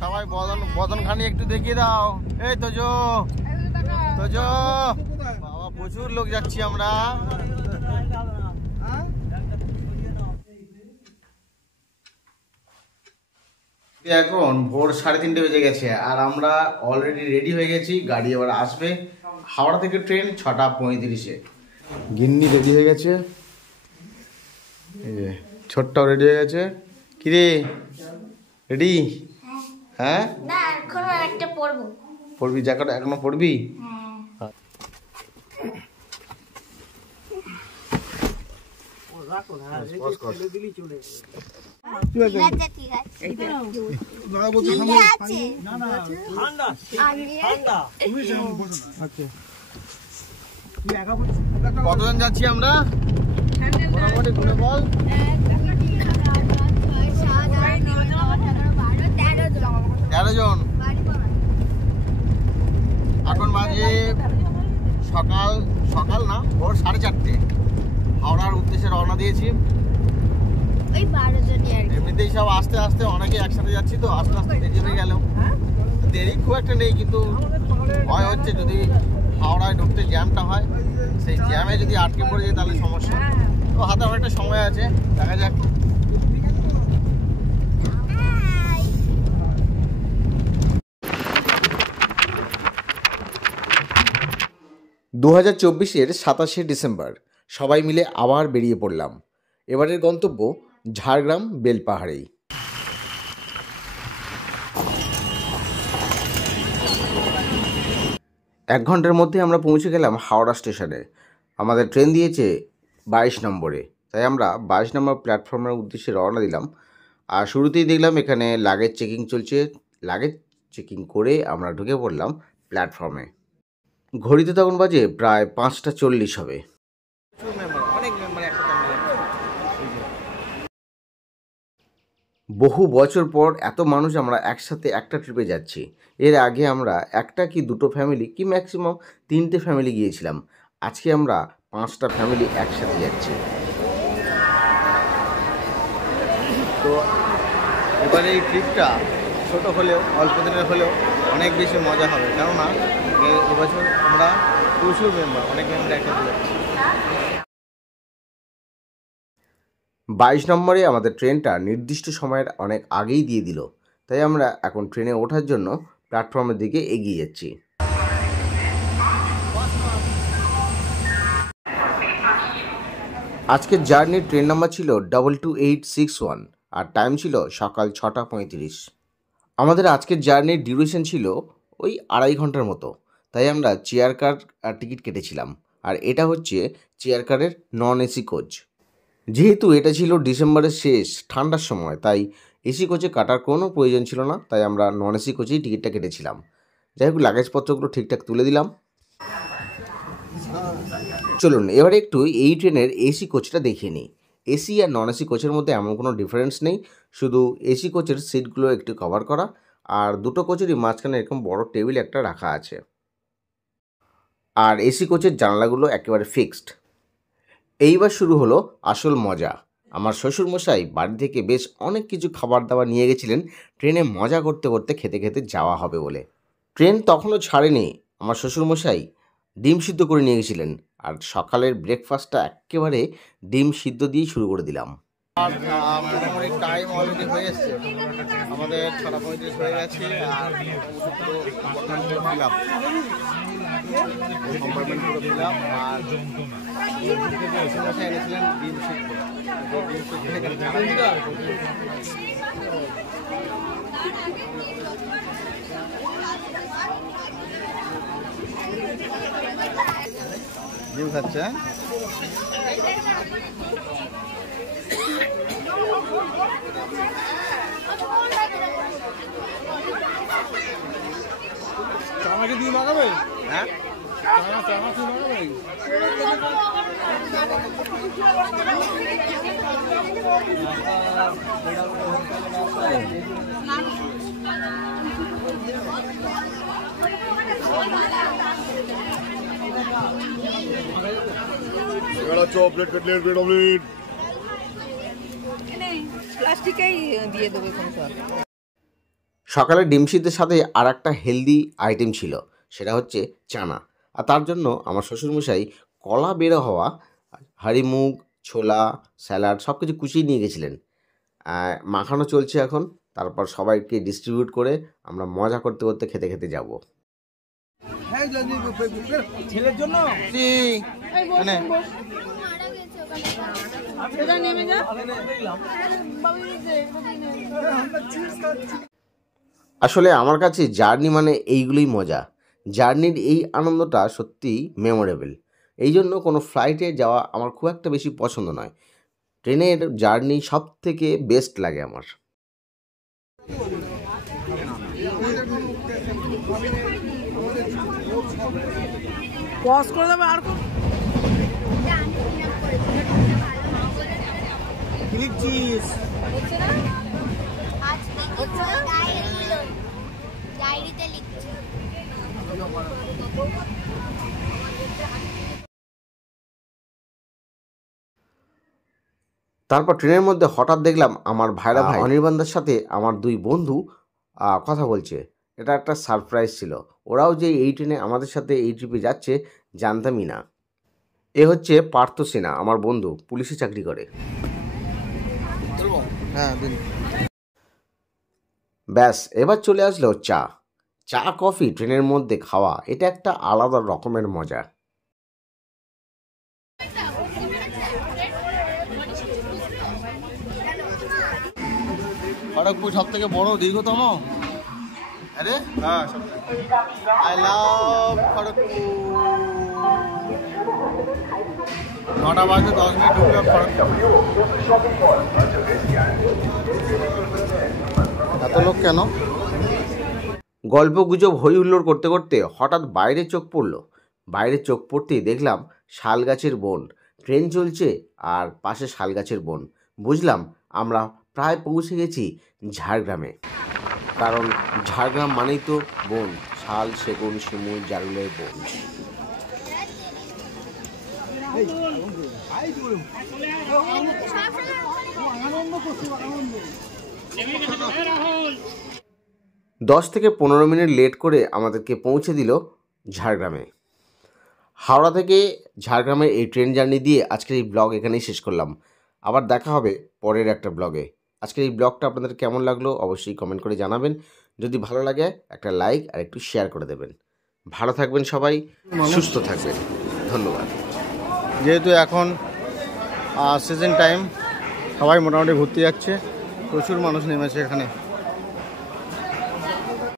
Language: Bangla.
সবাই বদন বদন খানি একটু দেখিয়ে দাও। এই তোজো তোজো বাবা, প্রচুর লোক যাচ্ছি আমরা। এখন ভোর 3:30 বেজে গেছে আর আমরা অলরেডি রেডি হয়ে গেছি। গাড়ি এবার আসবে, হাওড়া থেকে ট্রেন 6:35-এ। গিন্নি রেডি হয়ে গেছে, এই যে ছোট্টাও রেডি হয়ে গেছে। কিরে রেডি? হ্যাঁ না, এখন একটা পড়বো। পড়বি? জ্যাকেট এখনো পড়বি? কতজন যাচ্ছি আমরা মোটামুটি ঘুরে বল? 13 জন। এখন বাজে সকাল সকাল না, ভোর 4:30। হাওড়ার উদ্দেশ্যে রওনা দিয়েছি। এমনিতেই সব আস্তে আস্তে অনেকে একসাথে যাচ্ছি তো আস্তে আস্তে দেরি হয়ে গেল। দেরি খুব একটা নেই, কিন্তু ভয় হচ্ছে যদি হাওড়ায় ঢুকতে জ্যামটা হয়, সেই জ্যামে যদি আটকে পড়ে যায় তাহলে সমস্যা। তো হাতে অনেকটা সময় আছে, দেখা যাক। 2024-এর 27শে ডিসেম্বর সবাই মিলে আবার বেরিয়ে পড়লাম। এবারের গন্তব্য ঝাড়গ্রাম বেলপাহাড়ি। 1 ঘন্টার মধ্যে আমরা পৌঁছে গেলাম হাওড়া স্টেশনে। আমাদের ট্রেন দিয়েছে 22 নম্বরে, তাই আমরা 22 নম্বর প্ল্যাটফর্মের উদ্দেশ্যে রওনা দিলাম। আর শুরুতেই দেখলাম এখানে লাগেজ চেকিং চলছে। লাগেজ চেকিং করে আমরা ঢুকে পড়লাম প্ল্যাটফর্মে। ঘড়িতে তখন বাজে প্রায় 5:40 হবে। বহু বছর পর এত মানুষ আমরা একসাথে একটা ট্রিপে যাচ্ছি। এর আগে আমরা একটা কি দুটো ফ্যামিলি কি ম্যাক্সিমাম 3টে ফ্যামিলি গিয়েছিলাম। আজকে আমরা 5টা ফ্যামিলি একসাথে যাচ্ছি। তো এবারে এই ট্রিপটা ছোট হলেও অল্প দিনের হলেও অনেক বেশি মজা হবে, কেননা এবছর আমরা প্রচুর মেম্বার, অনেক মেম্বার একসাথে যাচ্ছি। 22 নম্বরে আমাদের ট্রেনটা নির্দিষ্ট সময়ের অনেক আগেই দিয়ে দিল, তাই আমরা এখন ট্রেনে ওঠার জন্য প্ল্যাটফর্মের দিকে এগিয়ে যাচ্ছি। আজকের জার্নির ট্রেন নাম্বার ছিল 22861 আর টাইম ছিল সকাল 6:35। আমাদের আজকের জার্নির ডিউরেশন ছিল ওই 2.5 ঘন্টার মতো, তাই আমরা চেয়ার কার টিকিট কেটেছিলাম। আর এটা হচ্ছে চেয়ার কারের নন এসি কোচ। যেহেতু এটা ছিল ডিসেম্বরের শেষ, ঠান্ডার সময়, তাই এসি কোচে কাটার কোনো প্রয়োজন ছিল না, তাই আমরা নন এসি কোচেই টিকিটটা কেটেছিলাম। যাই হোক, লাগেজপত্রগুলো ঠিকঠাক তুলে দিলাম। চলুন এবারে একটু এই ট্রেনের এসি কোচটা দেখিয়ে নিই। এসি আর নন এসি কোচের মধ্যে এমন কোনো ডিফারেন্স নেই, শুধু এসি কোচের সিটগুলো একটু কভার করা আর দুটো কোচেরই মাঝখানে এরকম বড় টেবিল একটা রাখা আছে। আর এসি কোচের জানলাগুলো একেবারে ফিক্সড। এইবার শুরু হলো আসল মজা। আমার শ্বশুরমশাই বাড়ি থেকে বেশ অনেক কিছু খাবার দাবার নিয়ে গেছিলেন, ট্রেনে মজা করতে করতে খেতে খেতে যাওয়া হবে বলে। ট্রেন তখনও ছাড়েনি, আমার শ্বশুরমশাই ডিম সিদ্ধ করে নিয়ে গেছিলেন, আর সকালের ব্রেকফাস্টটা একেবারে ডিম সিদ্ধ দিয়েই শুরু করে দিলাম। আর মোটামুটি টাইম অলরেডি হয়ে এসছে, আমাদের 6:35 হয়ে গেছে। আর কম্পার্টমেন্ট করে দিলাম। আর এনেছিলেন ডিম সিদ্ধ। ডিম খাচ্ছে। চানাকে দিয়ে মাখাবে? হ্যাঁ, চানা দিয়ে মাখাবে। চকলেট কাটলেট ব্রেড অমলেট প্লাস্টিকেই দিয়ে দেবে কোনো সব। সকালে ডিম সিদ্ধের সাথে আর একটা হেলদি আইটেম ছিল, সেটা হচ্ছে চানা। আর তার জন্য আমার শ্বশুরমশাই কলা বেরো হওয়া হাঁড়ি মুগ, ছোলা, স্যালাড সব কিছু কুচিয়ে নিয়ে গেছিলেন। মাখানো চলছে এখন, তারপর সবাইকে ডিস্ট্রিবিউট করে আমরা মজা করতে করতে খেতে খেতে যাব। ছেলের জন্য আসলে আমার কাছে জার্নি মানে এইগুলোই মজা। জার্নির এই আনন্দটা সত্যিই মেমোরেবল। এই জন্য কোনো ফ্লাইটে যাওয়া আমার খুব একটা বেশি পছন্দ নয়। ট্রেনের জার্নি সব থেকে বেস্ট লাগে আমার। পজ করে দেবে আর লিখছিস ডায়েরিতে লিখছি। তারপর ট্রেনের মধ্যে হঠাৎ দেখলাম আমার ভাইরা ভাই অনির্বাণদার সাথে আমার দুই বন্ধু কথা বলছে। এটা একটা সারপ্রাইজ ছিল। ওরাও যে এই ট্রেনে আমাদের সাথে এই ট্রিপে যাচ্ছে জানতামই না। এ হচ্ছে পার্থ সিনহা, আমার বন্ধু, পুলিশে চাকরি করে। হ্যাঁ দিন। ব্যাস, এবার চলে আসলো চা। চা কফি ট্রেনের মধ্যে খাওয়া, এটা একটা আলাদা রকমের মজা। খড়গপুর সব থেকে বড় দীর্ঘতম। আরে হ্যাঁ, আই লাভ খড়গপুর। 9টা বাজে 10 মিনিট ঢুকলাম খড়গপুর। এত লোক কেন? গল্প গুজব হই হুল্লোড় করতে করতে হঠাৎ বাইরে চোখ পড়ল। বাইরে চোখ পড়তেই দেখলাম শাল গাছের বন। ট্রেন চলছে আর পাশে শাল গাছের বন। বুঝলাম আমরা প্রায় পৌঁছে গেছি ঝাড়গ্রামে। কারণ ঝাড়গ্রাম মানেই তো বন, শাল, সেগুন, শিমুল, জারুলের বন। দশ থেকে 15 মিনিট লেট করে আমাদেরকে পৌঁছে দিল ঝাড়গ্রামে। হাওড়া থেকে ঝাড়গ্রামের এই ট্রেন জার্নি দিয়ে আজকের এই ব্লগ এখানেই শেষ করলাম। আবার দেখা হবে পরের একটা ব্লগে। আজকের এই ব্লগটা আপনাদের কেমন লাগলো অবশ্যই কমেন্ট করে জানাবেন। যদি ভালো লাগে একটা লাইক আর একটু শেয়ার করে দেবেন। ভালো থাকবেন সবাই, সুস্থ থাকবেন। ধন্যবাদ। যেহেতু এখন সিজন টাইম, সবাই মোটামুটি ঘুরতে যাচ্ছে, প্রচুর মানুষ নেমেছে এখানে।